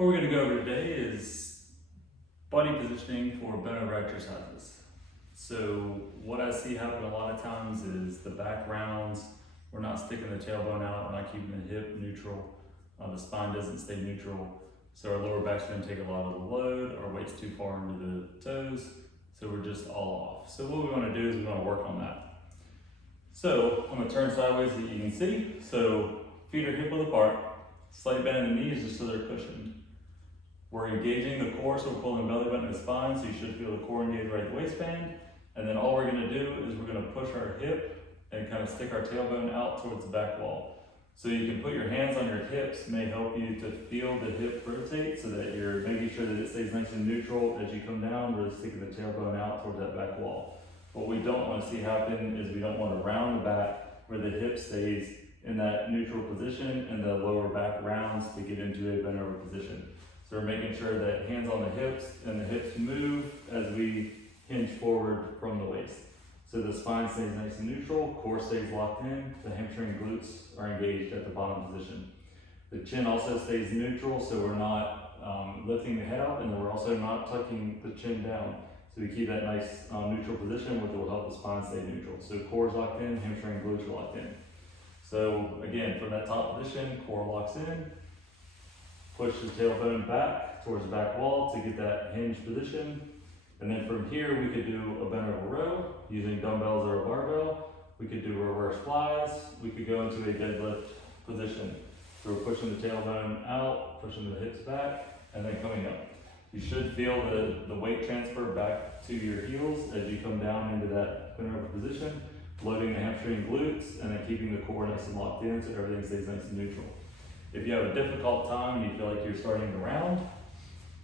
What we're going to go over today is body positioning for bent over exercises. So what I see happen a lot of times is the back rounds, we're not sticking the tailbone out, we're not keeping the hip neutral, the spine doesn't stay neutral, so our lower back's going to take a lot of the load, our weight's too far into the toes, so we're just all off. So what we want to do is we want to work on that. So I'm going to turn sideways so that you can see. So feet are hip width apart, slight bend in the knees just so they're cushioned. We're engaging the core, so we're pulling the belly button to the spine, so you should feel the core engage right at the waistband. And then all we're going to do is we're going to push our hip and kind of stick our tailbone out towards the back wall. So you can put your hands on your hips, may help you to feel the hip rotate so that you're making sure that it stays nice and neutral as you come down, really sticking the tailbone out towards that back wall. What we don't want to see happen is we don't want to round the back where the hip stays in that neutral position and the lower back rounds to get into a bent over position. So we're making sure that hands on the hips and the hips move as we hinge forward from the waist. So the spine stays nice and neutral, core stays locked in, the hamstring and glutes are engaged at the bottom position. The chin also stays neutral, so we're not lifting the head up, and we're also not tucking the chin down. So we keep that nice neutral position, which will help the spine stay neutral. So core is locked in, hamstring and glutes are locked in. So again, from that top position, core locks in, push the tailbone back towards the back wall to get that hinge position. And then from here, we could do a bent over row using dumbbells or a barbell. We could do reverse flies. We could go into a deadlift position. So we're pushing the tailbone out, pushing the hips back, and then coming up. You should feel the weight transfer back to your heels as you come down into that bent over position, loading the hamstring and glutes, and then keeping the core nice and locked in so everything stays nice and neutral. If you have a difficult time and you feel like you're starting to round,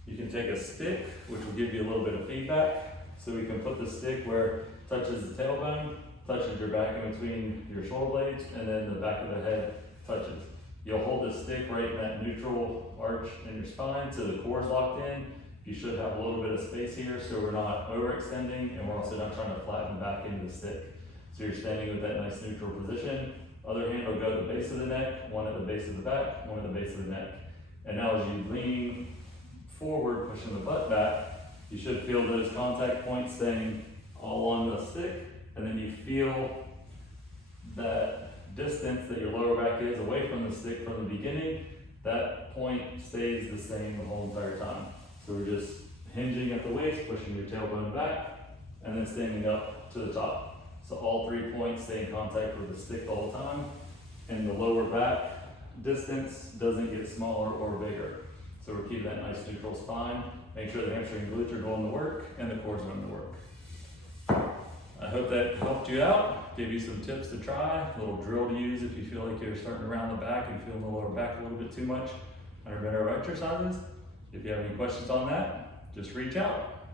you can take a stick, which will give you a little bit of feedback. So we can put the stick where it touches the tailbone, touches your back in between your shoulder blades, and then the back of the head touches. You'll hold the stick right in that neutral arch in your spine so the core is locked in. You should have a little bit of space here so we're not overextending and we're also not trying to flatten back into the stick. So you're standing with that nice neutral position. Other hand will go to the base of the neck, one at the base of the back, one at the base of the neck. And now as you lean forward, pushing the butt back, you should feel those contact points staying all on the stick, and then you feel that distance that your lower back is away from the stick from the beginning. That point stays the same the whole entire time. So we're just hinging at the waist, pushing your tailbone back, and then standing up to the top. So all 3 points stay in contact with the stick all the time, and the lower back distance doesn't get smaller or bigger. So we're keeping that nice neutral spine. Make sure the hamstring and glutes are doing the work and the core's doing the work. I hope that helped you out, gave you some tips to try, a little drill to use if you feel like you're starting to round the back and feeling the lower back a little bit too much under bent over exercises. If you have any questions on that, just reach out.